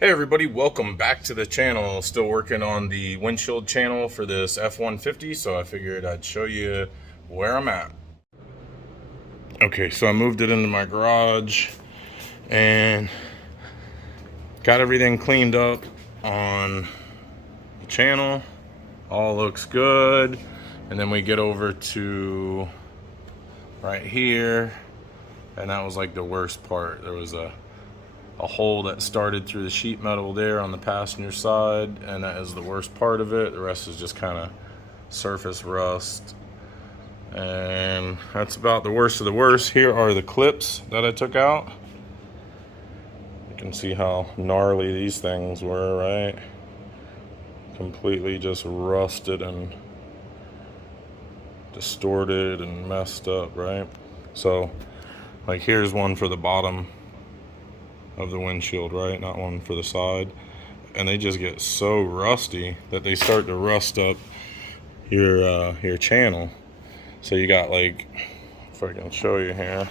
Hey everybody, welcome back to the channel. Still working on the windshield channel for this F-150, so I figured I'd show you where I'm at. Okay, so I moved it into my garage and got everything cleaned up on the channel. All looks good. And then we get over to right here, and that was like the worst part. There was a hole that started through the sheet metal there on the passenger side, and that is the worst part of it. The rest is just kind of surface rust, and that's about the worst of the worst. Here are the clips that I took out. You can see how gnarly these things were, right? Completely just rusted and distorted and messed up, right? So like here's one for the bottom of the windshield, right? Not one for the side. And they just get so rusty that they start to rust up your channel. So you got, like, if I can show you here,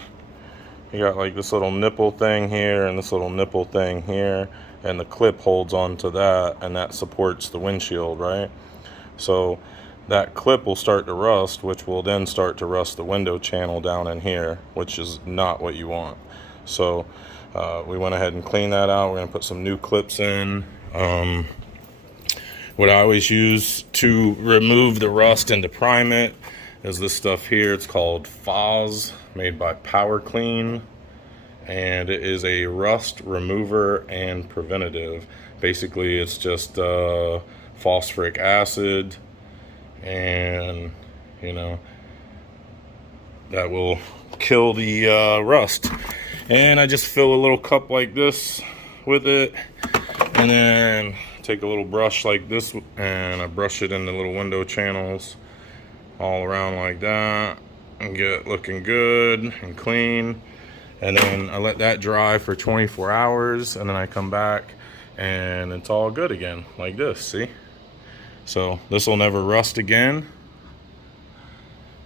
you got like this little nipple thing here and this little nipple thing here, and the clip holds onto that, and that supports the windshield, right? So that clip will start to rust, which will then start to rust the window channel down in here, which is not what you want. So we went ahead and cleaned that out. We're gonna put some new clips in. What I always use to remove the rust and to prime it is this stuff here. It's called Foz, made by Power Clean, and it is a rust remover and preventative. Basically, it's just phosphoric acid, and you know, that will kill the rust. And I just fill a little cup like this with it, and then take a little brush like this, and I brush it in the little window channels all around like that, and get it looking good and clean. And then I let that dry for 24 hours, and then I come back and it's all good again, like this, see? So this will never rust again.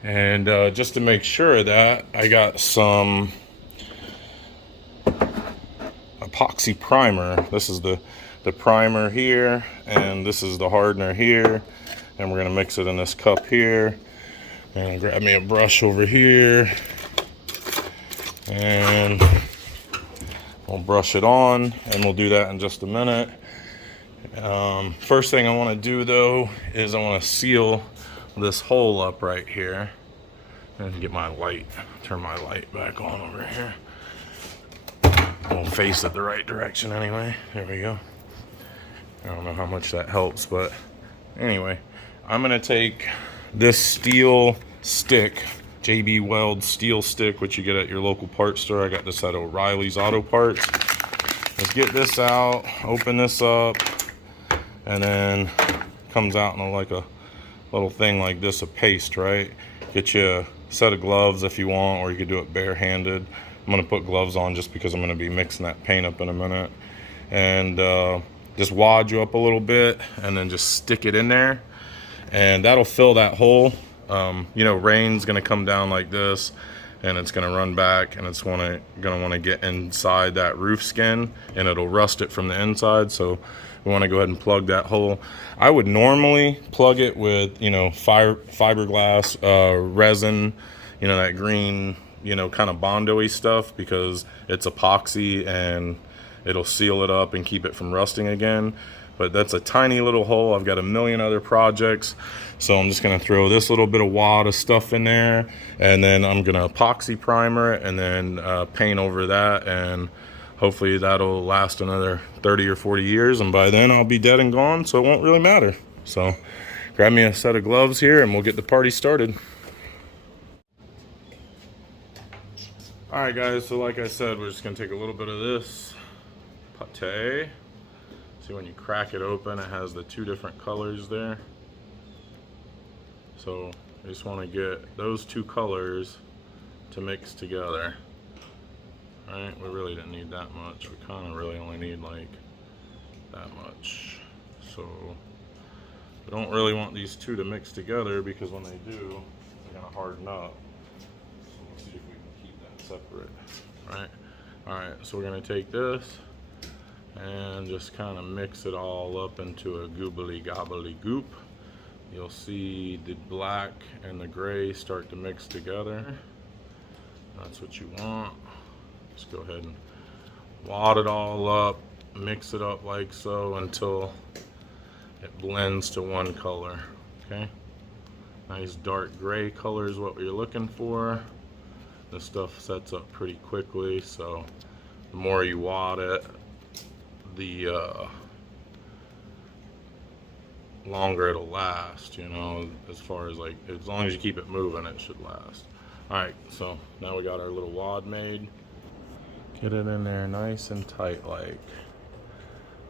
And just to make sure of that, I got some epoxy primer. This is the primer here, and this is the hardener here, and we're gonna mix it in this cup here. And grab me a brush over here, and we'll brush it on, and we'll do that in just a minute. First thing I want to do though is I want to seal this hole up right here, and get my light, turn my light back on over here. We'll face it the right direction anyway. There we go. I don't know how much that helps, but anyway, I'm gonna take this steel stick, JB Weld steel stick, which you get at your local parts store. I got this at O'Reilly's Auto Parts. Let's get this out, open this up, and then comes out in like a little thing like this of paste, right? Get you a set of gloves if you want, or you could do it barehanded. I'm gonna put gloves on just because I'm gonna be mixing that paint up in a minute. And just wad you up a little bit, and then just stick it in there, and that'll fill that hole. You know, rain's gonna come down like this, and it's gonna run back, and it's gonna want to get inside that roof skin, and it'll rust it from the inside. So we want to go ahead and plug that hole. I would normally plug it with, you know, fiberglass resin, you know, that green, you know, kind of Bondo-y stuff, because it's epoxy and it'll seal it up and keep it from rusting again. But that's a tiny little hole. I've got a million other projects, so I'm just gonna throw this little bit of wad of stuff in there, and then I'm gonna epoxy primer it, and then paint over that, and hopefully that'll last another 30 or 40 years, and by then I'll be dead and gone, so it won't really matter. So grab me a set of gloves here, and we'll get the party started. All right, guys, so like I said, we're just gonna take a little bit of this pate. See, when you crack it open, it has the two different colors there. So I just want to get those two colors to mix together. All right, we really didn't need that much. We kind of really only need like that much. So we don't really want these two to mix together, because when they do, they're gonna harden up. So let's see if we can keep that separate. All right, so we're gonna take this, and just kind of mix it all up into a goobly gobbly goop. You'll see the black and the gray start to mix together. That's what you want. Just go ahead and wad it all up, mix it up like so until it blends to one color. Okay, nice dark gray color is what you're looking for. This stuff sets up pretty quickly, so the more you wad it, the longer it'll last, you know, as far as like, as long as you keep it moving, it should last. All right, so now we got our little wad made. Get it in there nice and tight like.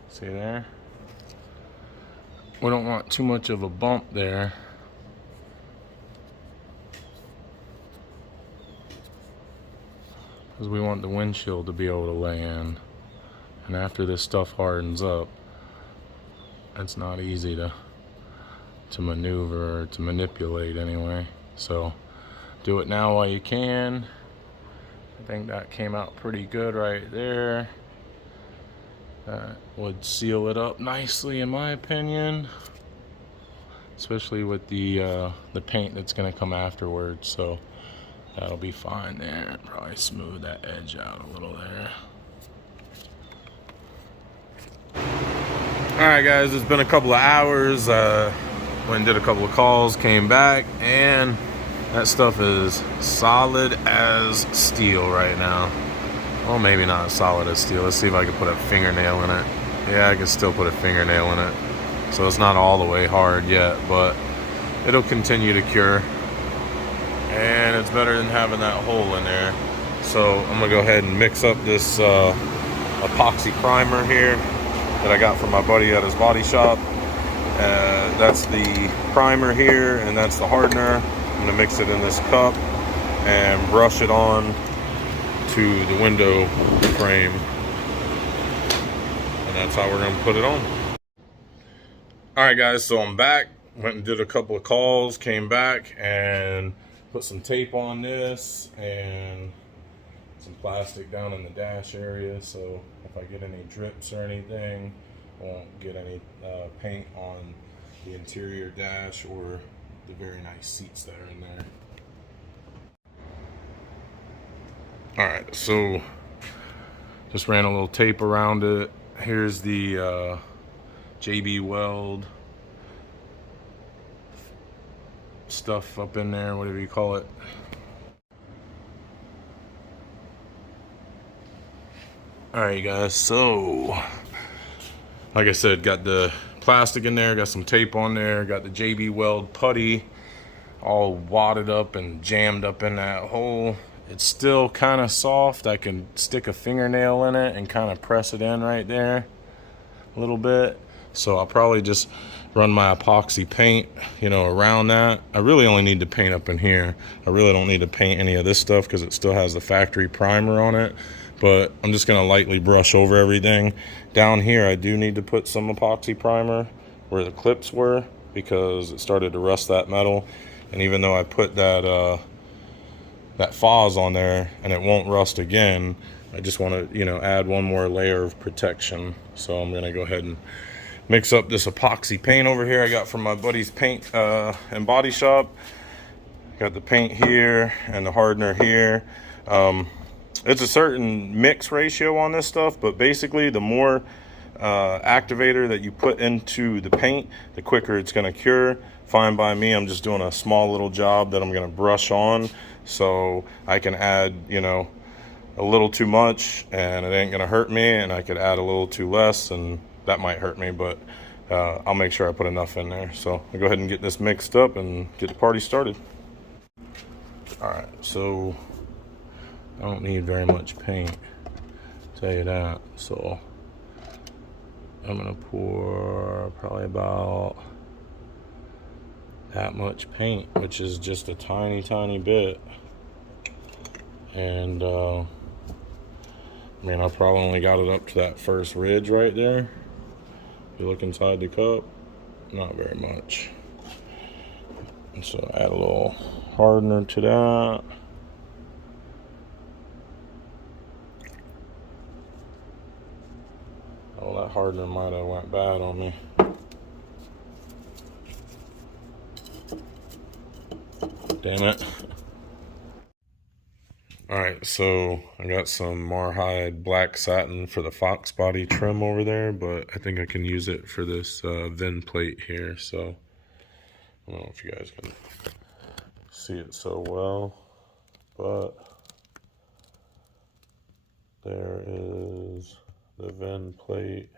See there? We don't want too much of a bump there. Because we want the windshield to be able to lay in. And after this stuff hardens up, it's not easy to maneuver or to manipulate anyway. So do it now while you can. I think that came out pretty good right there. That would seal it up nicely in my opinion. Especially with the paint that's gonna come afterwards. So that'll be fine there. Probably smooth that edge out a little there. Alright guys, it's been a couple of hours. Went and did a couple of calls, came back, and that stuff is solid as steel right now. Well, maybe not as solid as steel. Let's see if I can put a fingernail in it. Yeah, I can still put a fingernail in it. So it's not all the way hard yet, but it'll continue to cure. And it's better than having that hole in there. So I'm gonna go ahead and mix up this epoxy primer here that I got from my buddy at his body shop. That's the primer here, and that's the hardener. I'm gonna mix it in this cup and brush it on to the window frame, and that's how we're gonna put it on. All right guys, so I'm back. Went and did a couple of calls, came back and put some tape on this and some plastic down in the dash area, so if I get any drips or anything, I won't get any paint on the interior dash or the very nice seats that are in there. All right, so just ran a little tape around it. Here's the JB Weld stuff up in there, whatever you call it. All right guys, so like I said, got the plastic in there, got some tape on there, got the JB Weld putty all wadded up and jammed up in that hole. It's still kind of soft. I can stick a fingernail in it and kind of press it in right there a little bit. So I'll probably just run my epoxy paint, you know, around that. I really only need to paint up in here. I really don't need to paint any of this stuff because it still has the factory primer on it. But I'm just gonna lightly brush over everything. Down here, I do need to put some epoxy primer where the clips were because it started to rust that metal. And even though I put that that Foz on there and it won't rust again, I just want to, you know, add one more layer of protection. So I'm gonna go ahead and mix up this epoxy paint over here I got from my buddy's paint and body shop. Got the paint here and the hardener here. It's a certain mix ratio on this stuff, but basically the more activator that you put into the paint, the quicker it's going to cure. Fine by me. I'm just doing a small little job that I'm going to brush on, so I can add, you know, a little too much and it ain't going to hurt me, and I could add a little too less and that might hurt me, but I'll make sure I put enough in there. So I'll go ahead and get this mixed up and get the party started. All right, so I don't need very much paint, I'll tell you that. So I'm gonna pour probably about that much paint, which is just a tiny bit. And I mean, I probably only got it up to that first ridge right there. If you look inside the cup, not very much. And so add a little hardener to that. Well, that hardener might have went bad on me. Damn it. Alright, so I got some Marhide black satin for the fox body trim over there, but I think I can use it for this VIN plate here, so I don't know if you guys can see it so well, but there is the VIN plate,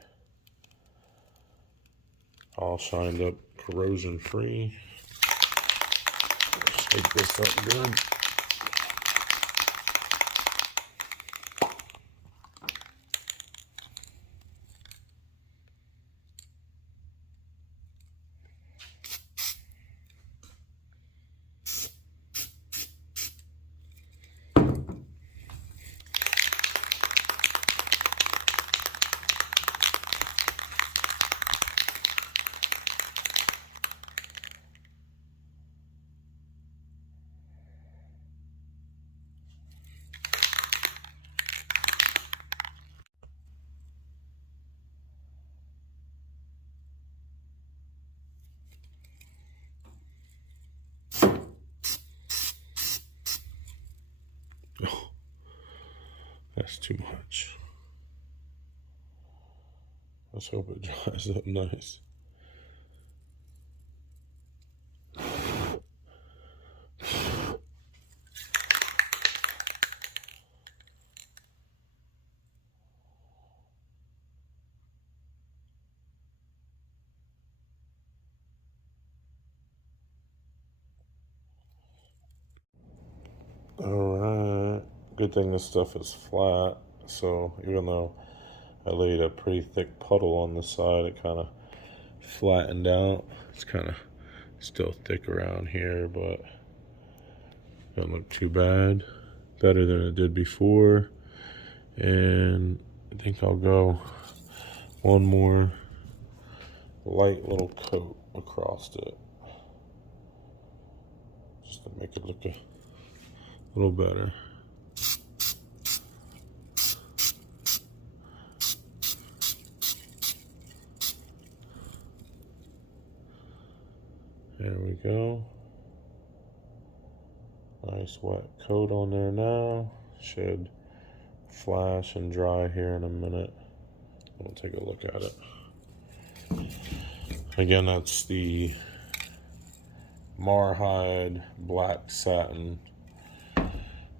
all shined up, corrosion free. Shake this up good. Oh, that's too much. Let's hope it dries up nice. Alright, good thing this stuff is flat, so even though I laid a pretty thick puddle on the side, it kind of flattened out. It's kind of still thick around here, but doesn't look too bad. Better than it did before. And I think I'll go one more light little coat across it, just to make it look a little better. There we go. Nice wet coat on there now. Should flash and dry here in a minute. We'll take a look at it. Again, that's the Marhide black satin.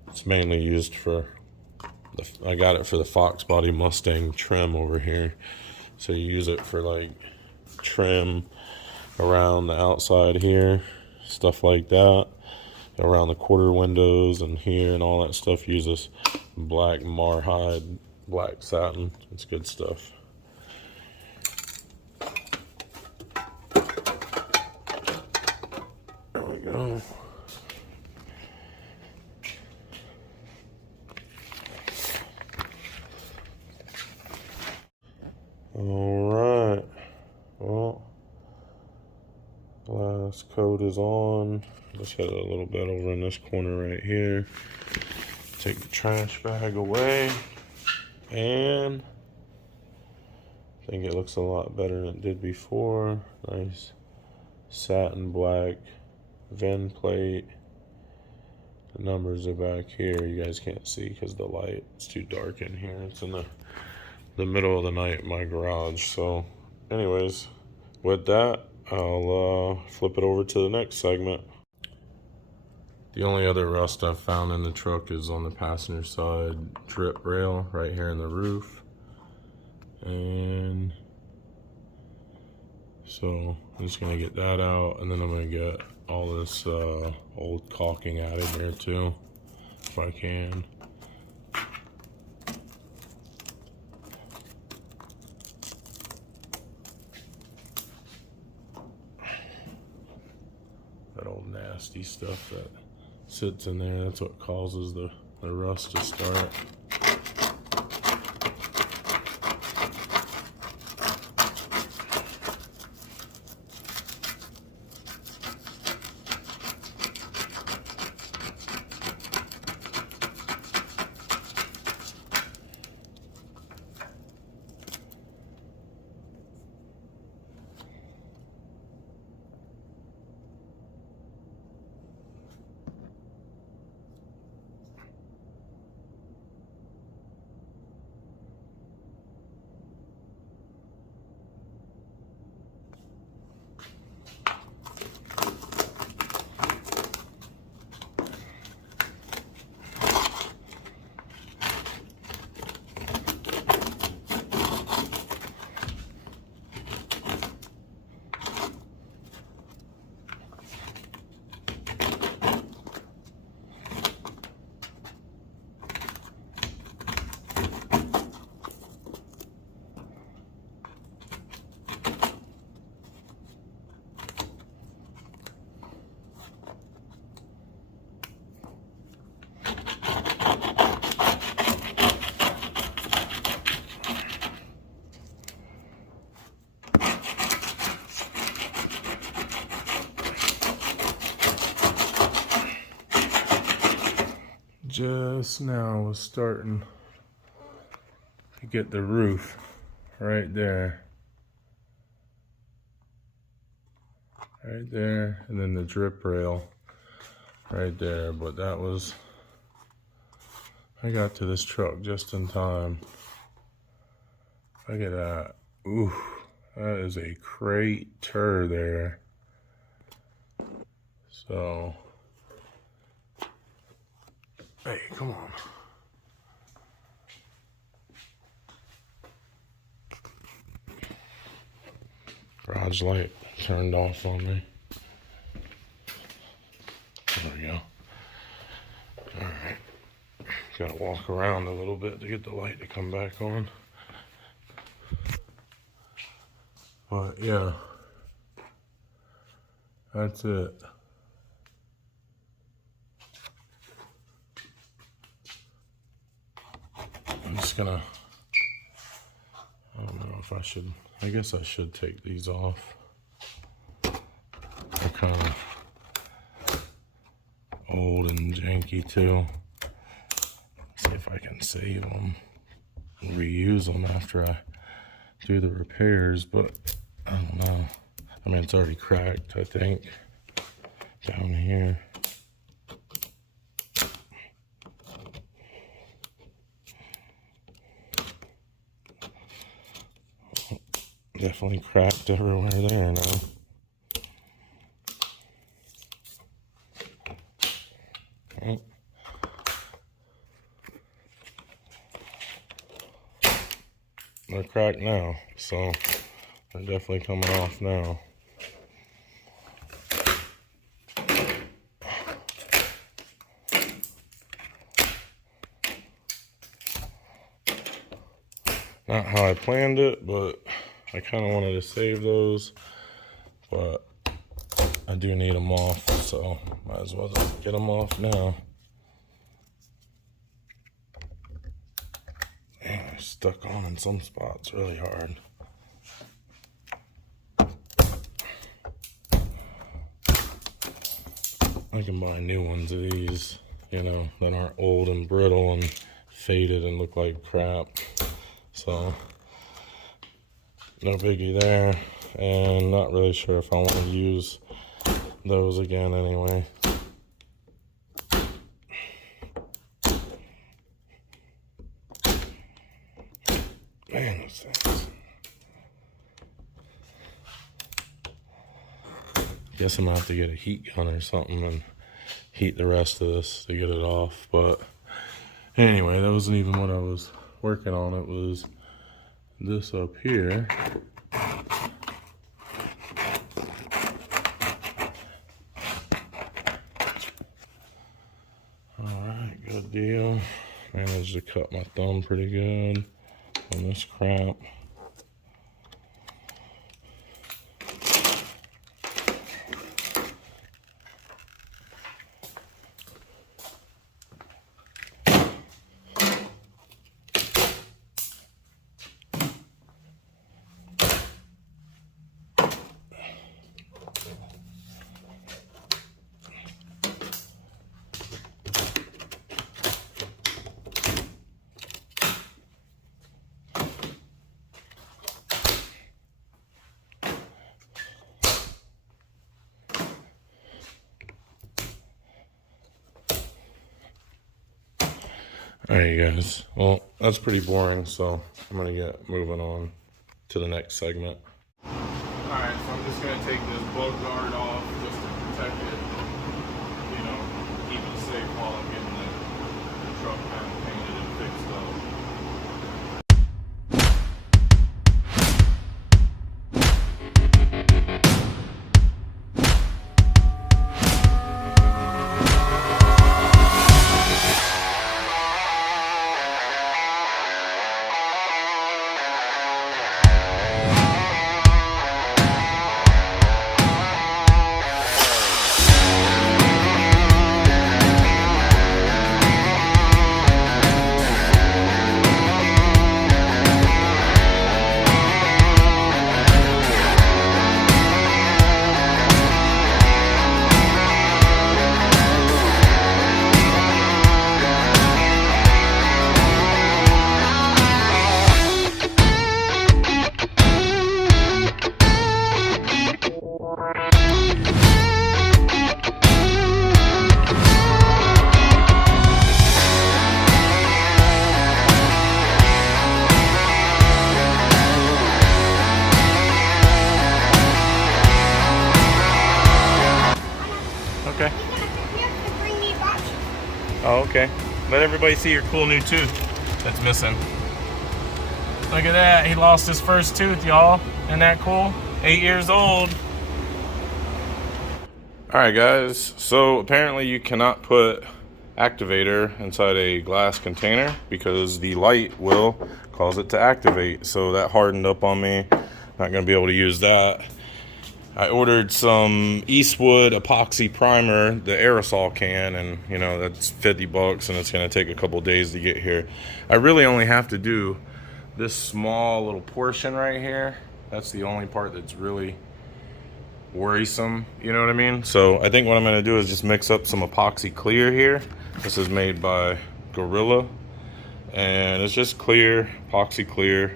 It's mainly used for I got it for the Fox Body Mustang trim over here. So you use it for like trim around the outside here, stuff like that, around the quarter windows and here and all that stuff. Use this black Marhide black satin. It's good stuff. There we go. Alright, well, last coat is on. Just hit it a little bit over in this corner right here. Take the trash bag away, and I think it looks a lot better than it did before. Nice satin black VIN plate. The numbers are back here. You guys can't see because the light, it's too dark in here. It's in the middle of the night in my garage. So anyways, with that, I'll flip it over to the next segment. The only other rust I've found in the truck is on the passenger side drip rail right here in the roof. And so I'm just gonna get that out, and then I'm gonna get all this old caulking added there too, if I can. That old nasty stuff that sits in there, that's what causes the rust to start. just now was starting to get the roof right there. Right there, and then the drip rail right there. But that was, I got to this truck just in time. Look at that. Ooh, that is a crater there. So, hey, come on. Garage light turned off on me. There we go. Alright. Gotta walk around a little bit to get the light to come back on. But yeah, that's it. I'm just gonna, I don't know if I should, I guess I should take these off. They're kind of old and janky too. See if I can save them and reuse them after I do the repairs, but I don't know. I mean, it's already cracked, I think, down here. Definitely cracked everywhere there now. Oh. They're cracked now, so they're definitely coming off now. Not how I planned it, but I kind of wanted to save those, but I do need them off, so might as well just get them off now. Man, they're stuck on in some spots really hard. I can buy new ones of these, you know, that aren't old and brittle and faded and look like crap. So, no biggie there, and not really sure if I want to use those again anyway. Man, those things. Guess I'm gonna have to get a heat gun or something and heat the rest of this to get it off. But anyway, that wasn't even what I was working on. It was this up here. Alright, good deal. Managed to cut my thumb pretty good on this crap. Alright, you guys. Well, that's pretty boring, so I'm going to get moving on to the next segment. Alright, so I'm just going to take this bug guard off just to protect it, you know, keep it safe while I'm getting the truck kind of painted and fixed up. Oh, okay. Let everybody see your cool new tooth that's missing. Look at that. He lost his first tooth, y'all. Isn't that cool? 8 years old. Alright guys, so apparently you cannot put activator inside a glass container because the light will cause it to activate. So that hardened up on me. Not going to be able to use that. I ordered some Eastwood epoxy primer, the aerosol can, and you know that's 50 bucks and it's going to take a couple days to get here. I really only have to do this small little portion right here. That's the only part that's really worrisome, you know what I mean? So I think what I'm going to do is just mix up some epoxy clear here. This is made by Gorilla and it's just clear, epoxy clear.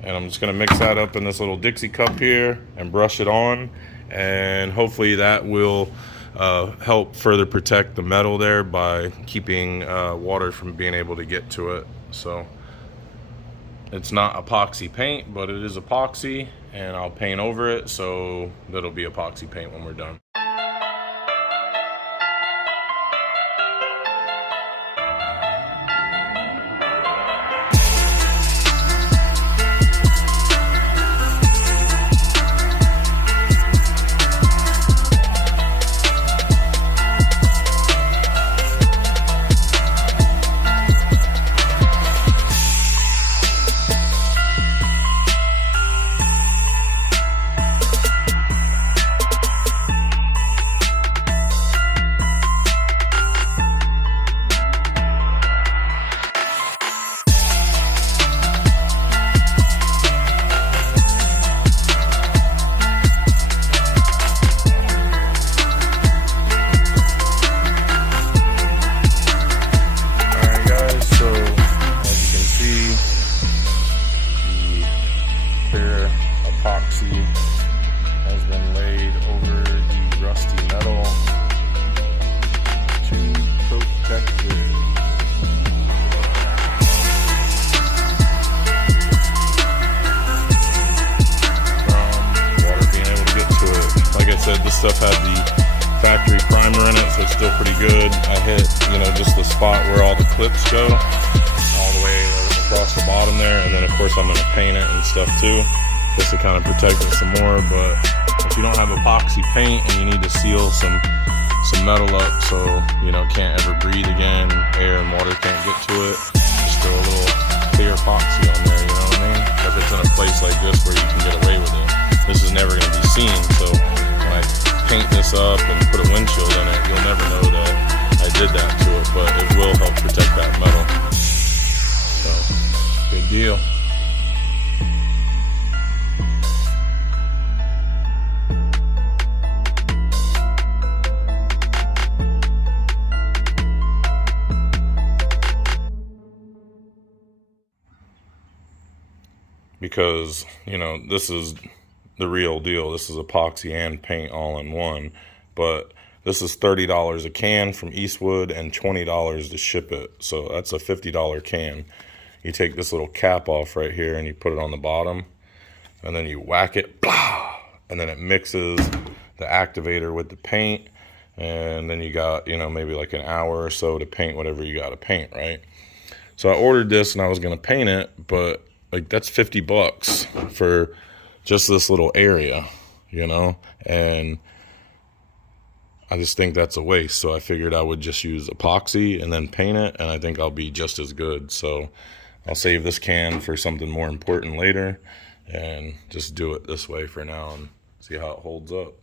And I'm just going to mix that up in this little Dixie cup here and brush it on. And hopefully that will help further protect the metal there by keeping water from being able to get to it. So it's not epoxy paint, but it is epoxy. And I'll paint over it, so that'll be epoxy paint when we're done. Epoxy has been laid over the rusty metal to protect it. From water being able to get to it. Like I said, this stuff had the factory primer in it, so it's still pretty good. I hit, you know, just the spot where all the clips go, all the way across the bottom there, and then of course I'm going to paint it and stuff too, just to kind of protect it some more. But if you don't have epoxy paint and you need to seal some metal up so you know it can't ever breathe again, air and water can't get to it, just throw a little clear epoxy on there, you know what I mean? If it's in a place like this where you can get away with it, this is never going to be seen. So when I paint this up and put a windshield in it, you'll never know that I did that to it, but it will help protect that metal. So good deal. Because, you know, this is the real deal. This is epoxy and paint all in one. But this is $30 a can from Eastwood and $20 to ship it. So that's a $50 can. You take this little cap off right here and you put it on the bottom. And then you whack it. Blah, and then it mixes the activator with the paint. And then you got, you know, maybe like an hour or so to paint whatever you got to paint, right? So I ordered this and I was going to paint it, but like that's 50 bucks for just this little area, you know, and I just think that's a waste. So I figured I would just use epoxy and then paint it, and I think I'll be just as good. So I'll save this can for something more important later and just do it this way for now and see how it holds up.